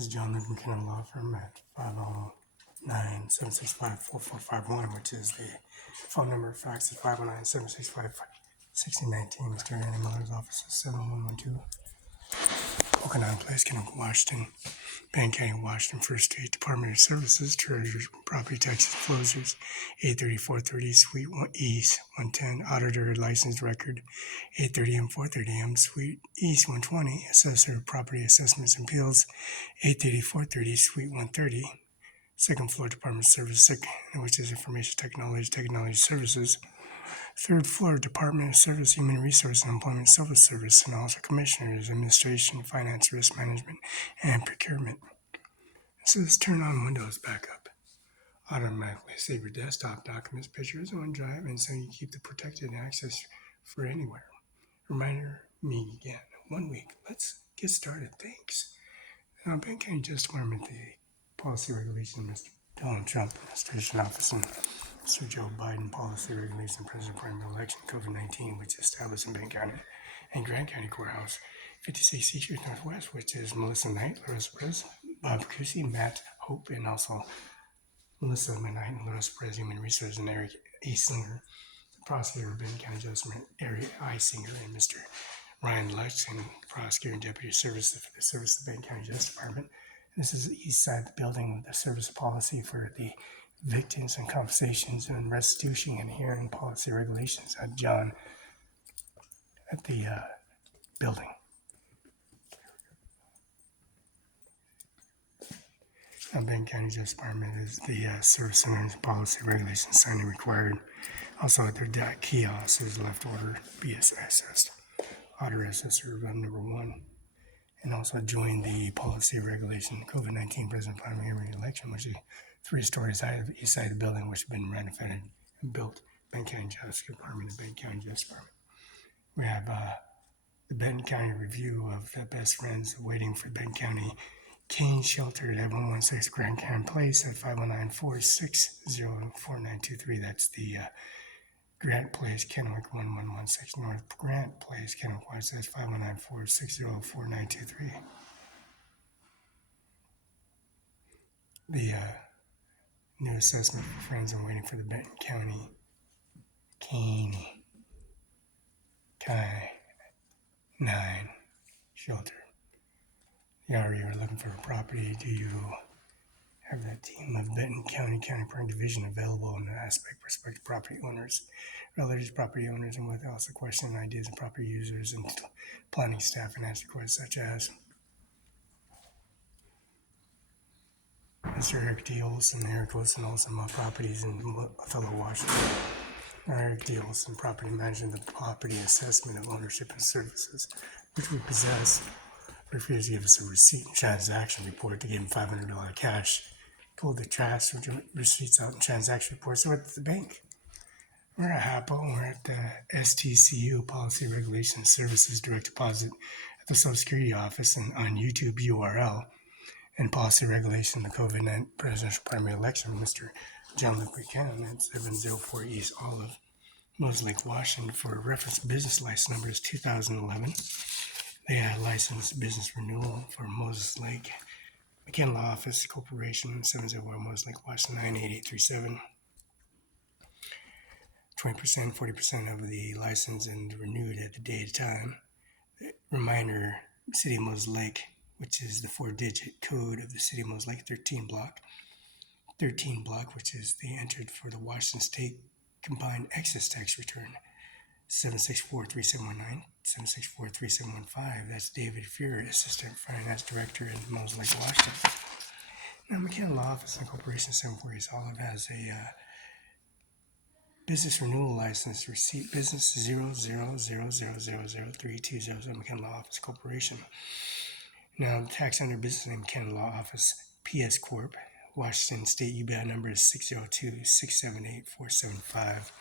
This is John Luke McKenna Law Firm at 509-765-4451, which is the phone number. Fax is 509-765-6019. Mr. Andy Miller's office is 7112. Okanagan Place, Kennewick, Washington. Bank County, Washington, First State Department of Services, Treasurers, Property Taxes, Disclosures, 830-430, Suite 1 East, 110, Auditor, License Record, 830M, 430M, Suite East, 120, Assessor, Property Assessments and Appeals, 830-430, Suite 130, Second Floor Department of Service, which is Information Technology Services, Third Floor Department of Service, Human Resource and Employment Civil Service, and also Commissioners, Administration, Finance, Risk Management, and Procurement. So let's turn on Windows Backup. Automatically save your desktop documents, pictures, OneDrive, and so you keep the protected access for anywhere. Reminder, me again, 1 week. Let's get started. Thanks. Now, Bank County Justice Department, the policy regulation, Mr. Donald Trump, Administration Office, and Mr. Joe Biden, policy regulation, President Primary Election, COVID-19, which is established in Bank County and Grant County Courthouse, 56 East Street Northwest, which is Melissa Knight, Larissa Perez, Bob Cusi, Matt Hope, and also Melissa Knight and Larissa Perez, Human Resources, and Eric A. Singer, the prosecutor of Benton County Justice, Eric I. Singer, and Mr. Ryan Lexington, prosecutor and deputy service for the service of the Benton County Justice Department. This is the east side of the building with the service policy for the victims and compensations and restitution and hearing policy regulations at John at the building. Now, Benton County Justice Department is the service center and policy regulations signing required. Also at their kiosk is left order BS assessed. Auditor assessor number 1. And also join the policy regulation COVID-19 President Primary Election, which is 3 stories high of the east side of the building, which have been renovated and built. Benton County Justice Department and Benton County Justice Department. We have the Benton County review of the best friends waiting for Benton County Cane Shelter at 116 Grand Canyon Place at 509-460-4923. That's the Grant Place, Kennewick, 1116 North Grant Place, Kennewick, Washington. That's 509-460-4923. The new assessment for friends and waiting for the Benton County Cane 9 Shelter. Are you looking for a property? Do you have that team of Benton County Park Division available in the aspect prospective property owners, relatives, property owners, and with also questions and ideas of property users and planning staff and answer questions such as Mr. Eric D. Olson, my properties in Othello, Washington. Eric D. Olson, property management of the property assessment of ownership and services, which we possess. Refused to give us a receipt and transaction report to give him $500 cash. Pulled the trash receipts out and transaction reports. So we're at the bank. We're at HAPO. We're at the STCU, Policy Regulation Services Direct Deposit at the Social Security Office and on YouTube URL. And Policy Regulation, the COVID-19 Presidential Primary Election, Mr. John Luke McKenna at 704 East Olive, Moses Lake, Washington, for reference business license number is 2011. They had licensed business renewal for Moses Lake, McKenna Law Office Corporation, 701 Moses Lake, Washington, 98837. 20%, 40% of the license and renewed at the day of time. Reminder, City of Moses Lake, which is the 4-digit code of the City of Moses Lake, 13 block, which is the entered for the Washington State Combined Excess Tax Return. 764-3719, 764-3715. That's David Fuhrer, Assistant Finance Director in Moses Lake, Washington. Now, McKenna Law Office and Corporation 740 East Olive has a business renewal license receipt, business 000000320, McKenna Law Office Corporation. Now, the tax under business name McKenna Law Office, PS Corp. Washington State UBI number is 602-678-475.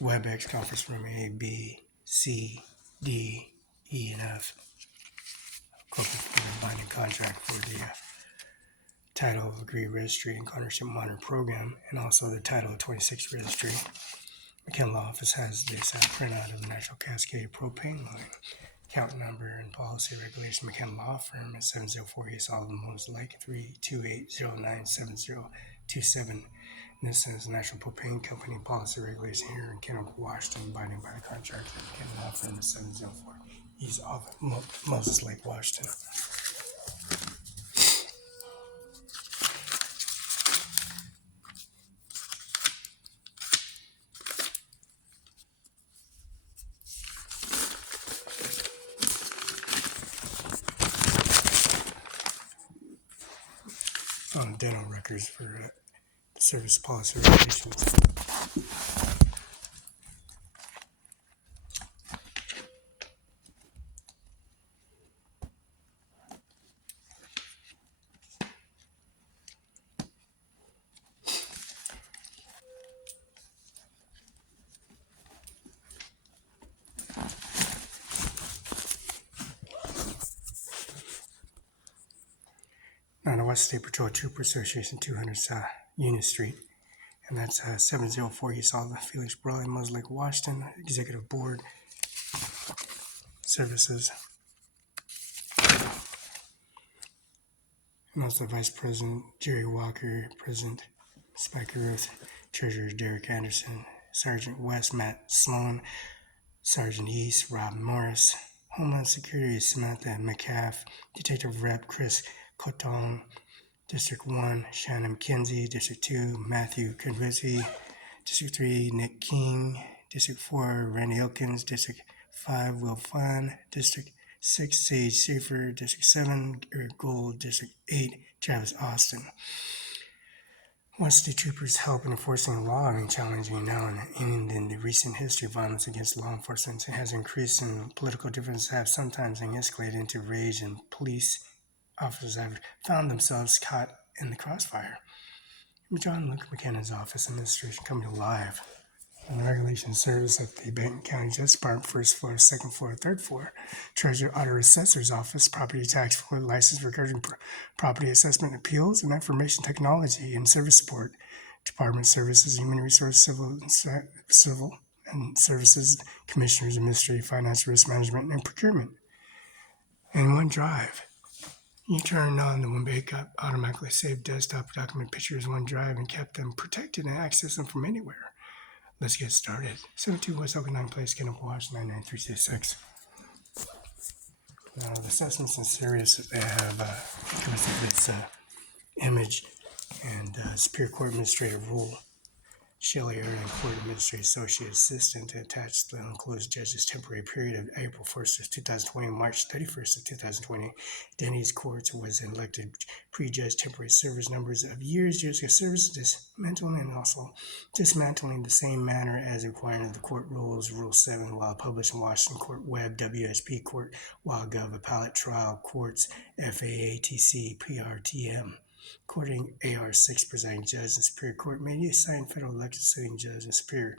WebEx conference room A, B, C, D, E, and F. Corporate binding contract for the title of Agree Registry and Partnership Monitor Program, and also the title of 26 Registry. McKenna Law Office has this printout of the Natural Cascade Propane Line. Account number and policy regulation McKenna Law Firm at 704 East Olive Most Lake 328097027. This is National Propane Company policy regulation here in Kennewick, Washington, binding by the contractor McKenna Law Firm at 704 East Olive Moses Lake, Washington. On dental records for service policy regulations. Now, the West State Patrol Trooper Association, 200 Union Street, and that's 704 East Olive, Felix, Barela, Moses Lake, Washington. Executive Board Services. And also Vice President Jerry Walker, President Spike Ruth, Treasurer Derek Anderson, Sergeant West Matt Sloan, Sergeant East Rob Morris, Homeland Security Samantha McCaff, Detective Rep Chris Cotton, District 1 Shannon McKenzie, District 2 Matthew Kudritsky, District 3 Nick King, District 4 Randy Elkins, District 5 Will Fun, District 6 Sage Schaefer, District 7 Eric Gold, District 8 Travis Austin. West State Troopers help in enforcing the law and challenging now and in the recent history of violence against law enforcement has increased, and political differences have sometimes escalated into rage, and police officers have found themselves caught in the crossfire. John Luke McKenna's office administration coming to live on regulation service at the Benton County Justice Department, first floor, second floor, third floor. Treasurer Auditor Assessor's Office, Property Tax Floor License regarding property assessment appeals and information technology and service support. Department Services, Human Resource, Civil and Services, Commissioners, Administrative, Finance, Risk Management, and Procurement. And OneDrive. You turned on the backup, automatically saved desktop document pictures OneDrive and kept them protected and access them from anywhere. Let's get started. 72 West Oak 9 Place, Kennewick, Washington, 99366. Now, the assessments and series that they have because of this image and Superior Court Administrative Rule. Shelley Aaron, Court Administrative Associate Assistant, attached to the enclosed judge's temporary period of April 1st of 2020, March 31st of 2020. Denny's Courts was elected pre-judge temporary service numbers of years of service, dismantling and also dismantling the same manner as required in the court rules, Rule 7, while published in Washington Court Web, WSP Court, WildGov, Appellate Trial Courts, FAATC, PRTM. According AR6, presiding judge and Superior Court may assign federal elected sitting judge and Superior.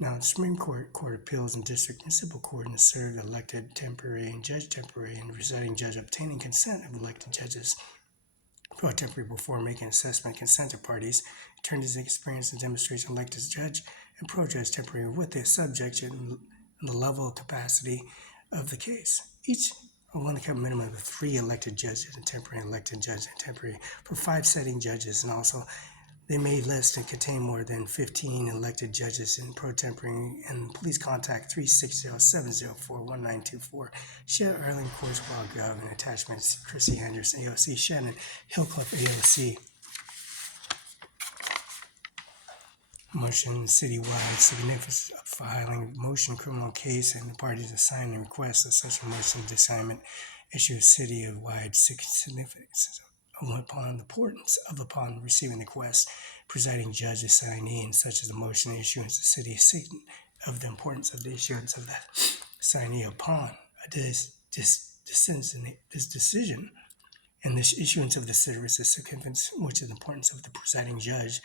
Now, the Supreme Court, Court of Appeals, and District Municipal Court and served elected temporary and judge temporary and presiding judge obtaining consent of elected judges pro temporary before making assessment consent to parties, attorneys' experience and demonstration elected judge and pro judge temporary with the subject and the level of capacity of the case. Each one to have a minimum of 3 elected judges and temporary elected judges and temporary for 5 sitting judges, and also they may list and contain more than 15 elected judges in pro temporary, and please contact 360-704-1924. Share Arlene Courts WildGov and attachments Chrissy Anderson, AOC, Shannon Hillcliff, AOC. Motion citywide significance of filing motion criminal case and the parties assign and request of such a motion assignment issue citywide significance upon the importance of upon receiving the request, presiding judge assignee, and such as the motion issuance the city of the importance of the issuance of the assignee upon this decision. And this issuance of the service is significance, which is the importance of the presiding judge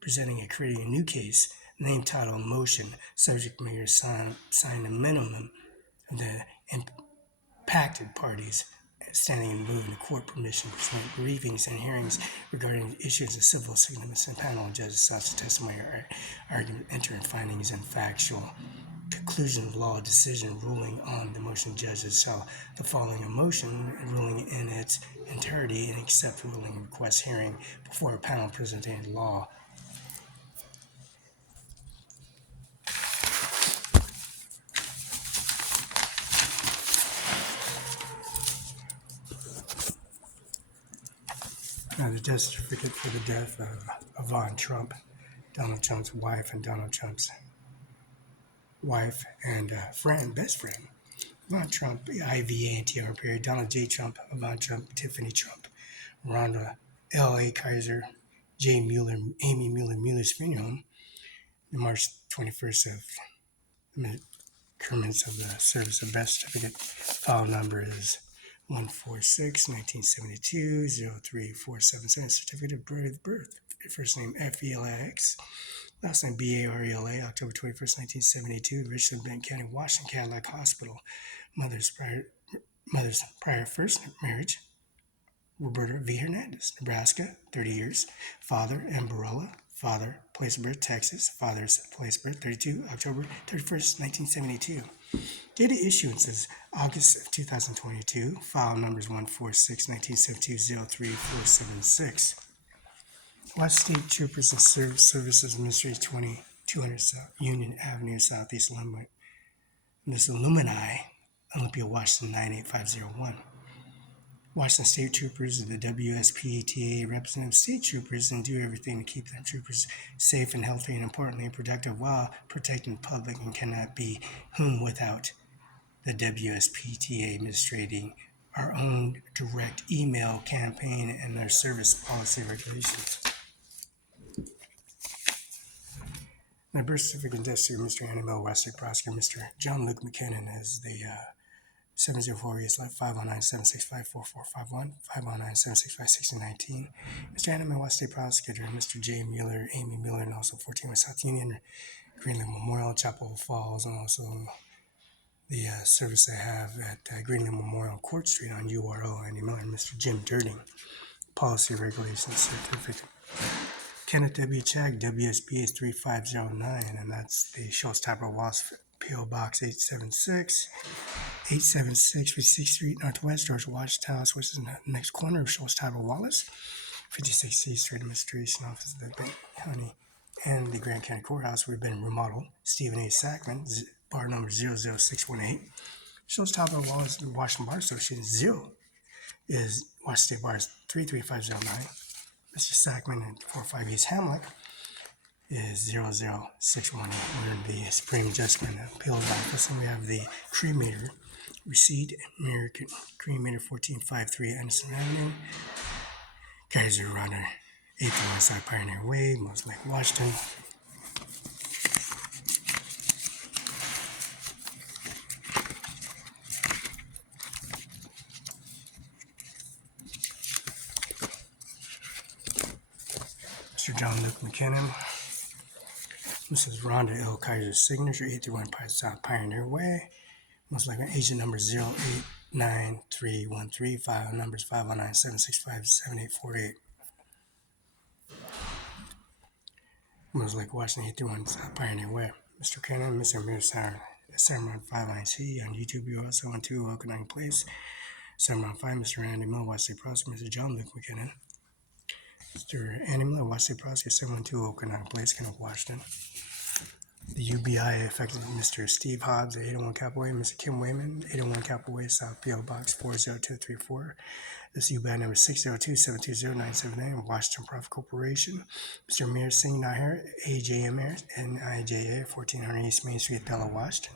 presenting and creating a new case, name, title, and motion, subject matter sign a minimum of the impacted parties standing and moving to court permission, pursuant briefings and hearings regarding the issues of civil significance and panel of judges, such testimony or argument, entering findings and factual conclusion of law decision ruling on the motion. Judges shall the following a motion ruling in its entirety and accept ruling request hearing before a panel presenting law. Now, the death certificate for the death of Ivanka Trump, Donald Trump's wife, and Donald Trump's wife and best friend. Ivanka Trump, IVANTR period, Donald J. Trump, Ivanka Trump, Tiffany Trump, Rhonda L.A. Kaiser, J. Mueller, Amy Mueller's funeral home, March 21st of the occurrence of the service of birth certificate. File number is 146-1972-03477. Certificate of birth. First name Felix, last name Barela, October 21st, 1972, Richland, Benton County, Washington, Cadillac Hospital. Mother's prior first marriage, Roberta V. Hernandez, Nebraska, 30 years. Father, M. Barela. Father, place of birth, Texas. Father's place of birth, 32 October 31st, 1972. Data issuances, August of 2022. File numbers 146-1972-03476. West State Troopers and Services Ministry, 2200 South Union Avenue, Southeast Illinois. Miss Illumini, Olympia, Washington, 98501. Washington State Troopers, the WSPTA representative state troopers, and do everything to keep them troopers safe and healthy and importantly productive while protecting the public, and cannot be whom without the WSPTA administrating our own direct email campaign and their service policy regulations. The birth certificate and death certificate, Mr. Andy Mel, West State Prosecutor, Mr. John Luke McKinnon is the 704 East Life, 509-765-4451, 509-765-6019. Mr. Andy Mel, West State Prosecutor, Mr. J. Mueller, Amy Mueller, and also 14 West South Union, Greenland Memorial, Chapel Falls, and also the service they have at Greenland Memorial Court Street on URO, Andy Miller, and Mr. Jim Durding, Policy Regulations Certificate. Kenneth W. Chag, WSB is 3509, and that's the Schultz Tapper Wallace P.O. Box 876 56th Street Northwest, George Washington, which is in the next corner of Schultz Tapper Wallace, 56th Street Administration Office of the Benton County and the Grant County Courthouse. We've been remodeled. Stephen A. Sackman, bar number 00618. Schultz Tapper Wallace, Washington Bar Association, 0 is Washington State Bars 33509. Mr. Sackman and 45 East Hamlet is 00618. We're in the Supreme Adjustment Appeals Office, and we have the cremator receipt, American Cremator 1453 Anderson Avenue, Kaiser Runner, 8th West Pioneer Way, Most Lake, Washington. Mr. John Luke McKinnon, Mrs. Rhonda L. Kaiser's signature, 831 South Pioneer Way, most likely agent number 089313, file numbers 509-765-7848. Most likely Washington, 831 South Pioneer Way. Mr. Cannon, Mr. Amir CIMARON5INC on YouTube, US 012 Okanagan Place, CIMARON5, Mr. Andy Mill, West State Prosecutor, Mr. John Luke McKinnon. Mr. Andy Miller, West State Prosecutor, 712 Okanagan Place, Kenneth, Washington. The UBI affected Mr. Steve Hobbs, 801 Capitol Way, Mr. Kim Wayman, 801 Capitol Way, South P.O. Box 40234. This UBI number 602-720-979, Washington Profit Corporation. Mr. Amir Singh Nijjar, AJMR, NIJA, 1400 East Main Street, Othello, Washington.